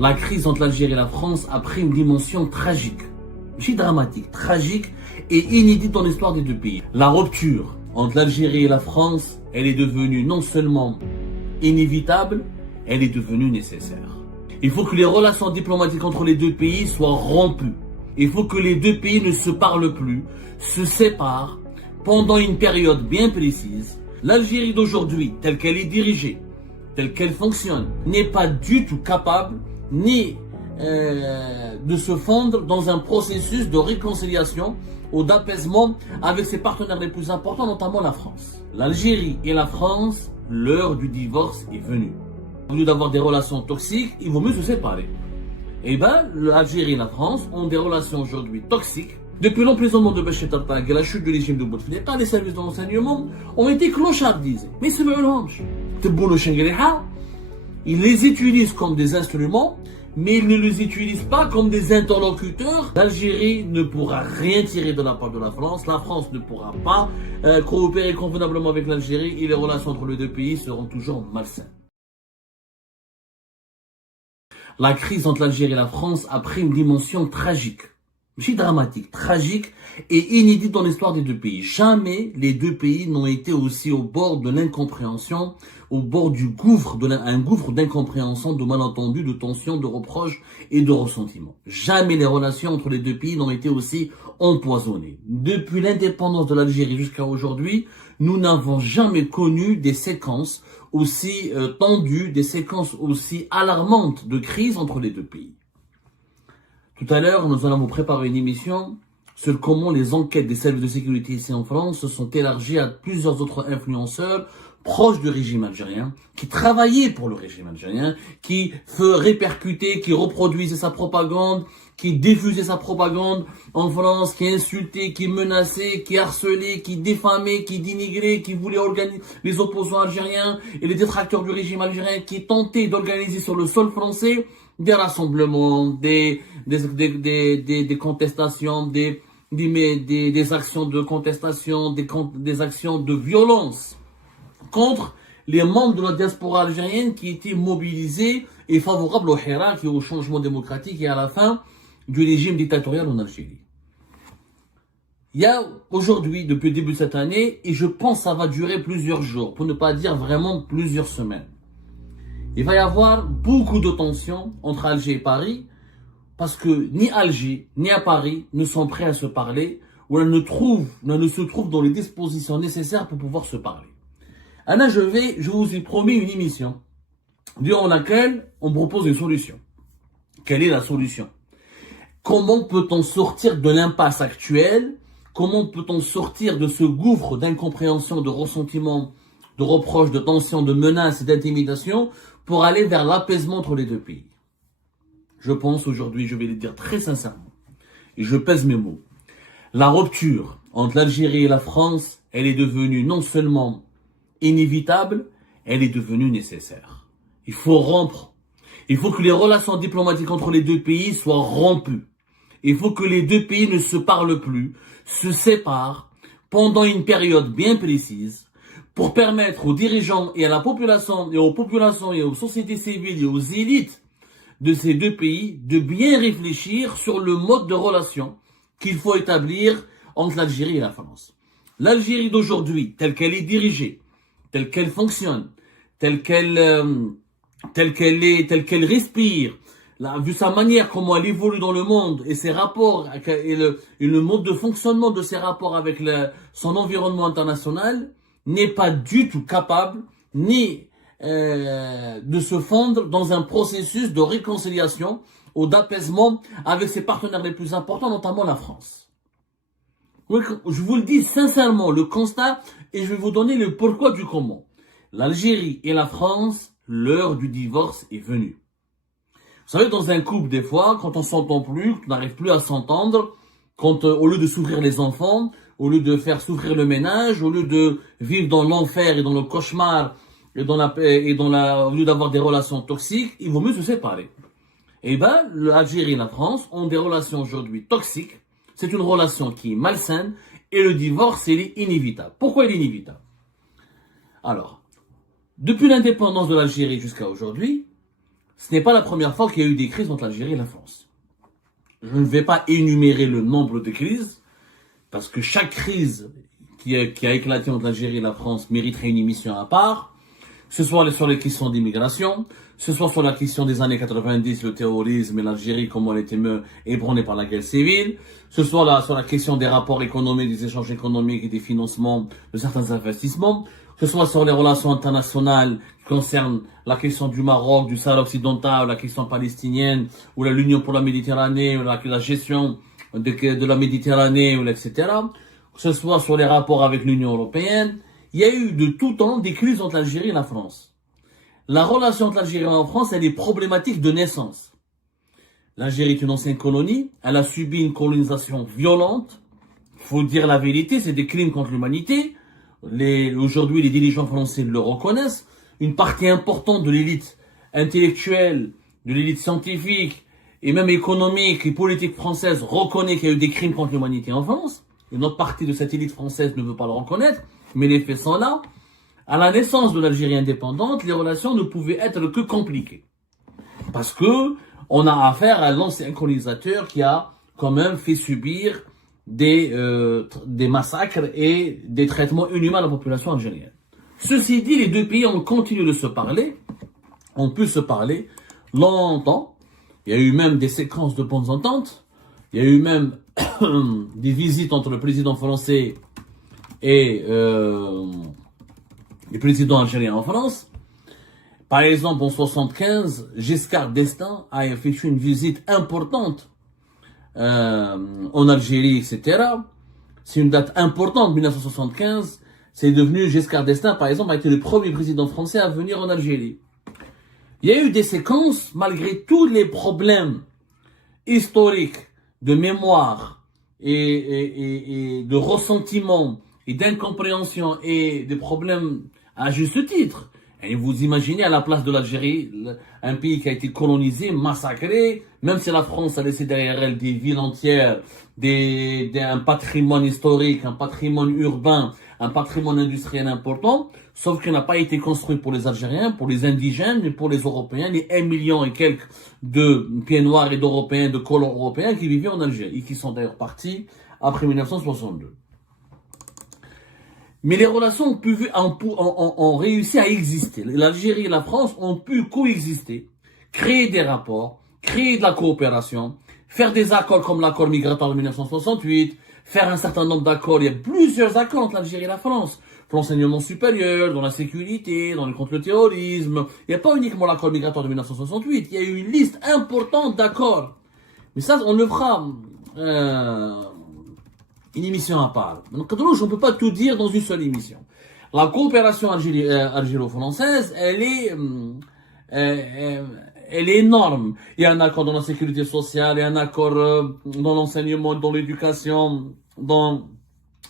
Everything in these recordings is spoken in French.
La crise entre l'Algérie et la France a pris une dimension tragique, dramatique, tragique et inédite dans l'histoire des deux pays. La rupture entre l'Algérie et la France, elle est devenue non seulement inévitable, elle est devenue nécessaire. Il faut que les relations diplomatiques entre les deux pays soient rompues. Il faut que les deux pays ne se parlent plus, se séparent pendant une période bien précise. L'Algérie d'aujourd'hui, telle qu'elle est dirigée, telle qu'elle fonctionne, n'est pas du tout capable ni de se fondre dans un processus de réconciliation ou d'apaisement avec ses partenaires les plus importants, notamment la France. L'Algérie et la France, l'heure du divorce est venue. Au lieu d'avoir des relations toxiques, il vaut mieux se séparer. Eh bien, l'Algérie et la France ont des relations aujourd'hui toxiques. Depuis l'emprisonnement de Bachar el-Assad et la chute du régime de Bouteflika, les services de renseignement ont été clochardisés. Mais c'est le range. Ils les utilisent comme des instruments, mais ils ne les utilisent pas comme des interlocuteurs. L'Algérie ne pourra rien tirer de la part de la France ne pourra pas coopérer convenablement avec l'Algérie et les relations entre les deux pays seront toujours malsaines. La crise entre l'Algérie et la France a pris une dimension tragique, dramatique, tragique et inédite dans l'histoire des deux pays. Jamais les deux pays n'ont été aussi au bord de l'incompréhension, au bord du gouffre, un gouffre d'incompréhension, de malentendus, de tensions, de reproches et de ressentiments. Jamais les relations entre les deux pays n'ont été aussi empoisonnées. Depuis l'indépendance de l'Algérie jusqu'à aujourd'hui, nous n'avons jamais connu des séquences aussi tendues, des séquences aussi alarmantes de crise entre les deux pays. Tout à l'heure, nous allons vous préparer une émission sur comment les enquêtes des services de sécurité ici en France se sont élargies à plusieurs autres influenceurs proches du régime algérien, qui travaillaient pour le régime algérien, qui répercutaient, qui reproduisaient sa propagande, qui diffusaient sa propagande en France, qui insultaient, qui menaçaient, qui harcelaient, qui diffamaient, qui dénigraient, qui voulaient organiser les opposants algériens et les détracteurs du régime algérien, qui tentaient d'organiser sur le sol français des rassemblements, des contestations, des actions de contestation, des actions de violence contre les membres de la diaspora algérienne qui étaient mobilisés et favorables au hirak et au changement démocratique et à la fin du régime dictatorial en Algérie. Il y a aujourd'hui, depuis le début de cette année, et je pense que ça va durer plusieurs jours, pour ne pas dire vraiment plusieurs semaines, il va y avoir beaucoup de tensions entre Alger et Paris, parce que ni Alger, ni à Paris ne sont prêts à se parler, ou ne se trouvent dans les dispositions nécessaires pour pouvoir se parler. Anna, je vous ai promis une émission, durant laquelle on propose une solution. Quelle est la solution? Comment peut-on sortir de l'impasse actuelle? Comment peut-on sortir de ce gouffre d'incompréhension, de ressentiment, de reproches, de tensions, de menaces et d'intimidation pour aller vers l'apaisement entre les deux pays? Je pense aujourd'hui, je vais le dire très sincèrement, et je pèse mes mots, la rupture entre l'Algérie et la France, elle est devenue non seulement inévitable, elle est devenue nécessaire. Il faut rompre. Il faut que les relations diplomatiques entre les deux pays soient rompues. Il faut que les deux pays ne se parlent plus, se séparent pendant une période bien précise pour permettre aux dirigeants et à la population, et aux sociétés civiles et aux élites de ces deux pays de bien réfléchir sur le mode de relation qu'il faut établir entre l'Algérie et la France. L'Algérie d'aujourd'hui, telle qu'elle est dirigée, telle qu'elle fonctionne, telle qu'elle respire, vu sa manière, comment elle évolue dans le monde et ses rapports et le mode de fonctionnement de ses rapports avec son environnement international, n'est pas du tout capable ni de se fondre dans un processus de réconciliation ou d'apaisement avec ses partenaires les plus importants, notamment la France. Je vous le dis sincèrement, le constat, et je vais vous donner le pourquoi du comment. L'Algérie et la France, l'heure du divorce est venue. Vous savez, dans un couple, des fois, quand on s'entend plus, qu'on n'arrive plus à s'entendre, quand au lieu de s'ouvrir les enfants, au lieu de faire souffrir le ménage, au lieu de vivre dans l'enfer et dans le cauchemar, au lieu d'avoir des relations toxiques, il vaut mieux se séparer. Eh ben, l'Algérie et la France ont des relations aujourd'hui toxiques. C'est une relation qui est malsaine et le divorce, il est inévitable. Pourquoi il est inévitable? Alors, depuis l'indépendance de l'Algérie jusqu'à aujourd'hui, ce n'est pas la première fois qu'il y a eu des crises entre l'Algérie et la France. Je ne vais pas énumérer le nombre de crises, parce que chaque crise qui a éclaté entre l'Algérie et la France mériterait une émission à part, que ce soit sur les questions d'immigration, que ce soit sur la question des années 90, le terrorisme et l'Algérie, comment elle était ébranlée par la guerre civile, que ce soit sur la question des rapports économiques, des échanges économiques et des financements de certains investissements, que ce soit sur les relations internationales qui concernent la question du Maroc, du Sahara occidental, la question palestinienne, ou l'Union pour la Méditerranée, ou la gestion de la Méditerranée, ou etc. Que ce soit sur les rapports avec l'Union européenne. Il y a eu de tout temps des crises entre l'Algérie et la France. La relation entre l'Algérie et la France, elle est problématique de naissance. L'Algérie est une ancienne colonie, elle a subi une colonisation violente. Il faut dire la vérité, c'est des crimes contre l'humanité. Aujourd'hui, les dirigeants français le reconnaissent. Une partie importante de l'élite intellectuelle, de l'élite scientifique et même économique et politique française reconnaît qu'il y a eu des crimes contre l'humanité en France. Une autre partie de cette élite française ne veut pas le reconnaître, mais les faits sont là. À la naissance de l'Algérie indépendante, les relations ne pouvaient être que compliquées. Parce que on a affaire à l'ancien colonisateur qui a quand même fait subir des massacres et des traitements inhumains à la population algérienne. Ceci dit, les deux pays ont continué de se parler, ont pu se parler longtemps. Il y a eu même des séquences de bonnes ententes. Il y a eu même des visites entre le président français et les présidents algériens en France. Par exemple, en 1975, Giscard d'Estaing a effectué une visite importante en Algérie, etc. C'est une date importante, 1975. C'est devenu, Giscard d'Estaing, par exemple, a été le premier président français à venir en Algérie. Il y a eu des séquences, malgré tous les problèmes historiques, de mémoire et de ressentiment et d'incompréhension et des problèmes à juste titre. Et vous imaginez à la place de l'Algérie, un pays qui a été colonisé, massacré, même si la France a laissé derrière elle des villes entières, un patrimoine historique, un patrimoine urbain, un patrimoine industriel important, sauf qu'il n'a pas été construit pour les Algériens, pour les indigènes, mais pour les Européens, les 1 million et quelques de pieds noirs et d'Européens, de colons européens qui vivaient en Algérie, et qui sont d'ailleurs partis après 1962. Mais les relations ont réussi à exister. L'Algérie et la France ont pu coexister, créer des rapports, créer de la coopération, faire des accords comme l'accord migratoire de 1968, faire un certain nombre d'accords. Il y a plusieurs accords entre l'Algérie et la France. Pour l'enseignement supérieur, dans la sécurité, contre le terrorisme. Il n'y a pas uniquement l'accord migratoire de 1968. Il y a eu une liste importante d'accords. Mais ça, on le fera une émission à part. Donc, on ne peut pas tout dire dans une seule émission. La coopération algéro-française, elle est énorme. Il y a un accord dans la sécurité sociale, il y a un accord dans l'enseignement, dans l'éducation, dans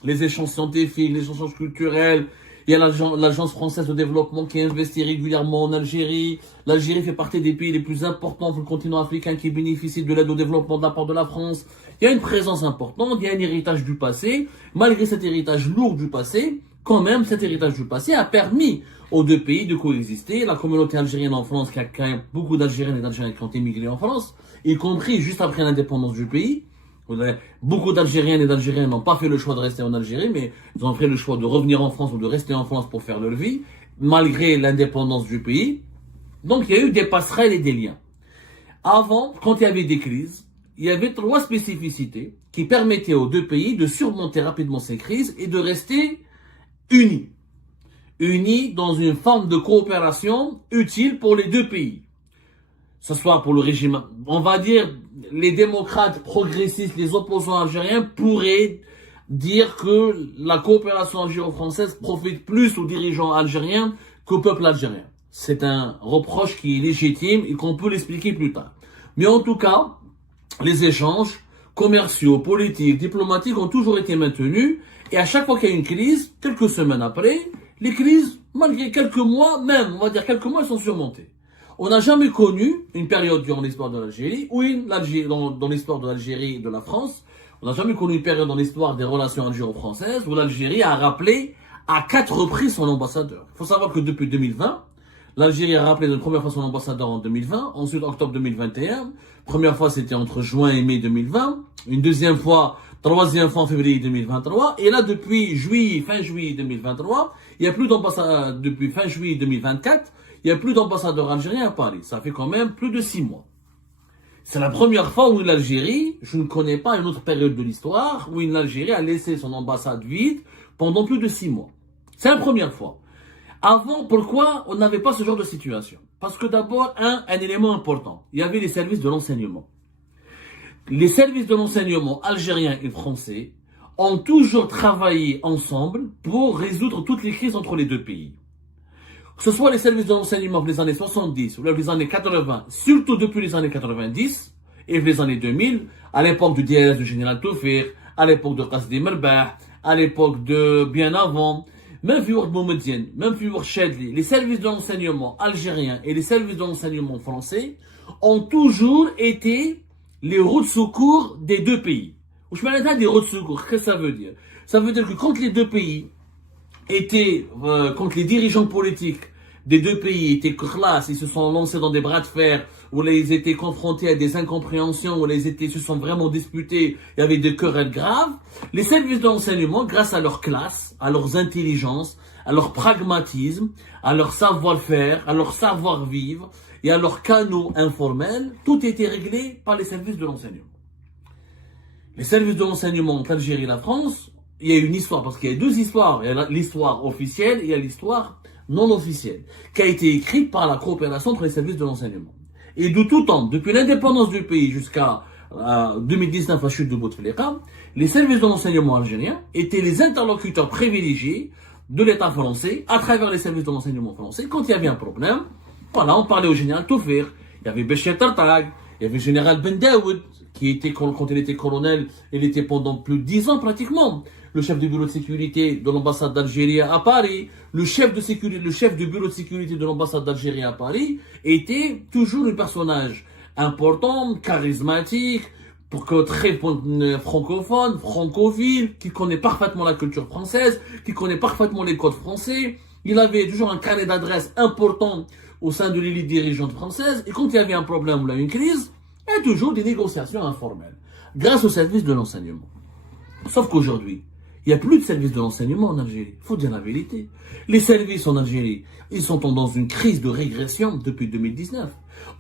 les échanges scientifiques, les échanges culturels. Il y a l'Agence française de développement qui investit régulièrement en Algérie. L'Algérie fait partie des pays les plus importants sur le continent africain qui bénéficient de l'aide au développement de la part de la France. Il y a une présence importante, il y a un héritage du passé. Malgré cet héritage lourd du passé, quand même, cet héritage du passé a permis aux deux pays de coexister. La communauté algérienne en France, qui a quand même beaucoup d'Algériennes et d'Algériens qui ont émigré en France, y compris juste après l'indépendance du pays. Beaucoup d'Algériennes et d'Algériens n'ont pas fait le choix de rester en Algérie, mais ils ont fait le choix de revenir en France ou de rester en France pour faire leur vie, malgré l'indépendance du pays. Donc il y a eu des passerelles et des liens. Avant, quand il y avait des crises, il y avait 3 spécificités qui permettaient aux deux pays de surmonter rapidement ces crises et de rester unis. Unis dans une forme de coopération utile pour les deux pays. Ce soit pour le régime, on va dire, les démocrates progressistes, les opposants algériens pourraient dire que la coopération algéro-française profite plus aux dirigeants algériens qu'au peuple algérien. C'est un reproche qui est légitime et qu'on peut l'expliquer plus tard. Mais en tout cas, les échanges commerciaux, politiques, diplomatiques ont toujours été maintenus et à chaque fois qu'il y a une crise, quelques semaines après, les crises, malgré quelques mois, même, on va dire quelques mois, elles sont surmontées. On n'a jamais connu une période durant l'histoire de l'Algérie, ou dans l'histoire de l'Algérie et de la France, on n'a jamais connu une période dans l'histoire des relations algéro-françaises où l'Algérie a rappelé à 4 reprises son ambassadeur. Il faut savoir que depuis 2020, L'Algérie a rappelé une première fois son ambassadeur en 2020, ensuite octobre 2021. Première fois, c'était entre juin et mai 2020. Une deuxième fois, troisième fois en février 2023. Et là, depuis fin juillet 2023, il n'y a plus d'ambassadeur, depuis fin juillet 2024, il n'y a plus d'ambassadeur algérien à Paris. Ça fait quand même plus de 6 mois. C'est la première fois où l'Algérie, je ne connais pas une autre période de l'histoire, où l'Algérie a laissé son ambassade vide pendant plus de 6 mois. C'est la première fois. Avant, pourquoi on n'avait pas ce genre de situation? Parce que d'abord, un élément important, il y avait les services de renseignement. Les services de renseignement algériens et français ont toujours travaillé ensemble pour résoudre toutes les crises entre les deux pays. Que ce soit les services de renseignement des années 70 ou les années 80, surtout depuis les années 90 et les années 2000, à l'époque du DLS du général Toufir, à l'époque de Qasdi Merbah, à l'époque de bien avant, même Fior Boumediene, même Fior Chedli, les services de renseignement algériens et les services de renseignement français ont toujours été les roues de secours des deux pays. Je me dis des roues de secours, qu'est-ce que ça veut dire? Ça veut dire que quand les deux pays quand les dirigeants politiques des deux pays étaient classe, ils se sont lancés dans des bras de fer, où ils étaient confrontés à des incompréhensions, où se sont vraiment disputés, il y avait des querelles graves, les services de renseignement, grâce à leur classe, à leurs intelligences, à leur pragmatisme, à leur savoir-faire, à leur savoir-vivre, et à leurs canaux informels, tout était réglé par les services de renseignement. Les services de renseignement entre l'Algérie et la France, il y a une histoire, parce qu'il y a deux histoires. Il y a l'histoire officielle et il y a l'histoire non officielle, qui a été écrite par la coopération entre les services de renseignement. Et de tout temps, depuis l'indépendance du pays jusqu'à 2019, la chute de Bouteflika, les services de renseignement algériens étaient les interlocuteurs privilégiés de l'État français à travers les services de renseignement français. Quand il y avait un problème, voilà, on parlait au général Toufir, il y avait Béchir Tartag, il y avait le général Ben Daoud, qui était, quand il était colonel, il était pendant plus de 10 ans pratiquement, le chef du bureau de sécurité de l'ambassade d'Algérie à Paris, le chef du bureau de sécurité de l'ambassade d'Algérie à Paris, était toujours un personnage important, charismatique, pour que très francophone, francophile, qui connaît parfaitement la culture française, qui connaît parfaitement les codes français. Il avait toujours un carnet d'adresses important au sein de l'élite dirigeante française, et quand il y avait un problème ou une crise, il y a toujours des négociations informelles, grâce au service de l'enseignement. Sauf qu'aujourd'hui, il n'y a plus de services de renseignement en Algérie. Il faut dire la vérité. Les services en Algérie, ils sont dans une crise de régression depuis 2019.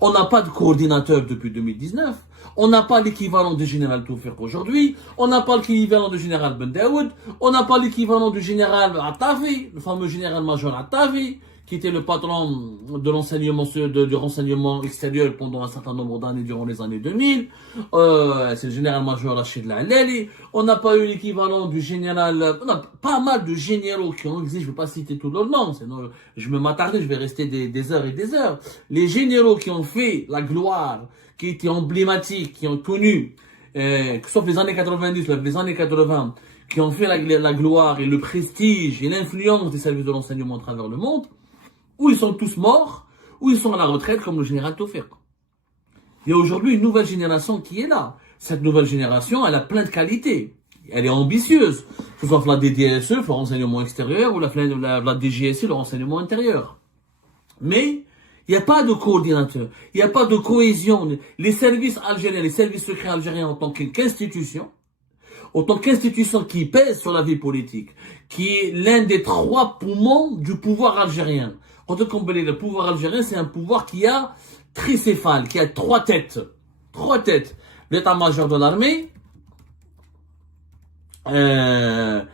On n'a pas de coordinateur depuis 2019. On n'a pas l'équivalent du général Toufir aujourd'hui. On n'a pas l'équivalent du général Ben Daoud. On n'a pas l'équivalent du général Attavi, le fameux général-major Attavi, qui était le patron de l'enseignement, du renseignement extérieur pendant un certain nombre d'années durant les années 2000. C'est le général-major Rachid Lalali. On n'a pas eu l'équivalent du général, on a pas mal de généraux qui ont existé, je ne vais pas citer tous leurs noms, sinon je vais m'attarder, je vais rester des heures et des heures. Les généraux qui ont fait la gloire, qui étaient emblématiques, qui ont connu, sauf les années 90, les années 80, qui ont fait la gloire et le prestige et l'influence des services de renseignement à travers le monde, ou ils sont tous morts, ou ils sont à la retraite comme le général Toufir. Il y a aujourd'hui une nouvelle génération qui est là. Cette nouvelle génération, elle a plein de qualités. Elle est ambitieuse. Que ce soit la DDSE, le renseignement extérieur, ou la DGSE, le renseignement intérieur. Mais, il n'y a pas de coordinateur. Il n'y a pas de cohésion. Les services algériens, les services secrets algériens en tant qu'institution, qui pèse sur la vie politique, qui est l'un des 3 poumons du pouvoir algérien. Quand on compare le pouvoir algérien, c'est un pouvoir qui a tricéphale, qui a 3 têtes. 3 têtes. L'état-major de l'armée, la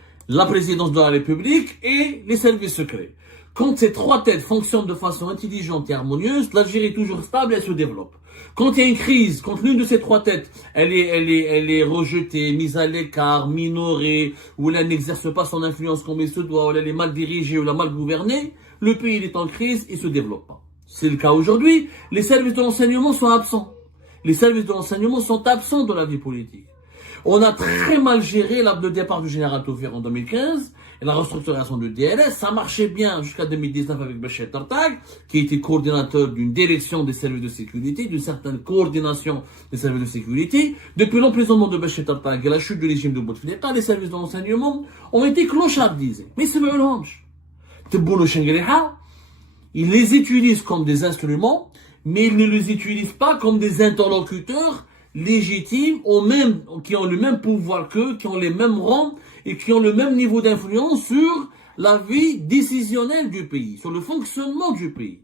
présidence de la République et les services secrets. Quand ces 3 têtes fonctionnent de façon intelligente et harmonieuse, l'Algérie est toujours stable et elle se développe. Quand il y a une crise, quand l'une de ces 3 têtes, elle est rejetée, mise à l'écart, minorée, ou elle n'exerce pas son influence comme il se doit, ou elle est mal dirigée, ou elle est mal gouvernée, le pays est en crise et se développe pas. C'est le cas aujourd'hui. Les services de renseignement sont absents. Les services de renseignement sont absents de la vie politique. On a très mal géré le départ du général Toufir en 2015 et la restructuration du DLS. Ça marchait bien jusqu'à 2019 avec Béchir Tartag, qui était coordinateur d'une direction des services de sécurité, d'une certaine coordination des services de sécurité. Depuis l'emprisonnement de Béchir Tartag et la chute du régime de Bouteflika, les services de renseignement ont été clochardisés. Mais c'est le range. Ils les utilisent comme des instruments, mais ils ne les utilisent pas comme des interlocuteurs légitimes, qui ont le même pouvoir qu'eux, qui ont les mêmes rangs et qui ont le même niveau d'influence sur la vie décisionnelle du pays, sur le fonctionnement du pays.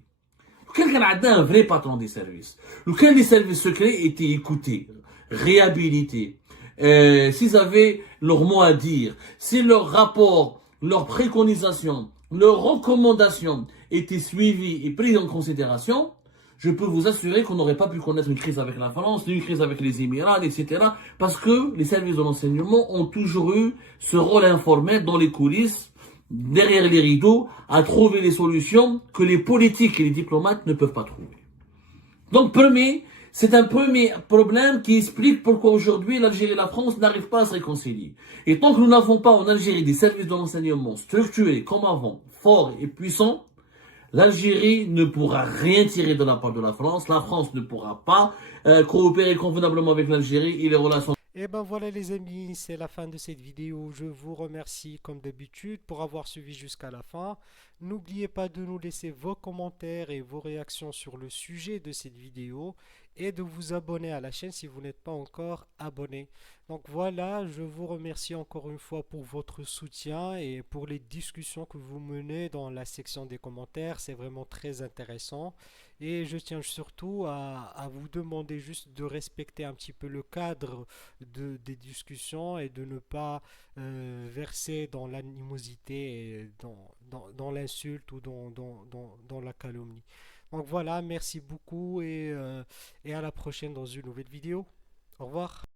Quelqu'un a un vrai patron des services. Lequel les services secrets étaient écoutés, réhabilités, s'ils avaient leur mot à dire, si leurs rapports, leurs préconisations, leurs recommandations étaient suivies et prises en considération, je peux vous assurer qu'on n'aurait pas pu connaître une crise avec la France, ni une crise avec les Émirats, etc. Parce que les services de renseignement ont toujours eu ce rôle informel dans les coulisses, derrière les rideaux, à trouver les solutions que les politiques et les diplomates ne peuvent pas trouver. Donc, c'est un premier problème qui explique pourquoi aujourd'hui l'Algérie et la France n'arrivent pas à se réconcilier. Et tant que nous n'avons pas en Algérie des services de renseignement structurés comme avant, forts et puissants, l'Algérie ne pourra rien tirer de la part de la France ne pourra pas coopérer convenablement avec l'Algérie et les relations. Et ben voilà les amis, c'est la fin de cette vidéo. Je vous remercie comme d'habitude pour avoir suivi jusqu'à la fin. N'oubliez pas de nous laisser vos commentaires et vos réactions sur le sujet de cette vidéo et de vous abonner à la chaîne si vous n'êtes pas encore abonné. Donc voilà, je vous remercie encore une fois pour votre soutien et pour les discussions que vous menez dans la section des commentaires. C'est vraiment très intéressant. Et je tiens surtout à vous demander juste de respecter un petit peu le cadre des discussions et de ne pas verser dans l'animosité, et dans l'insulte ou dans la calomnie. Donc voilà, merci beaucoup et à la prochaine dans une nouvelle vidéo. Au revoir.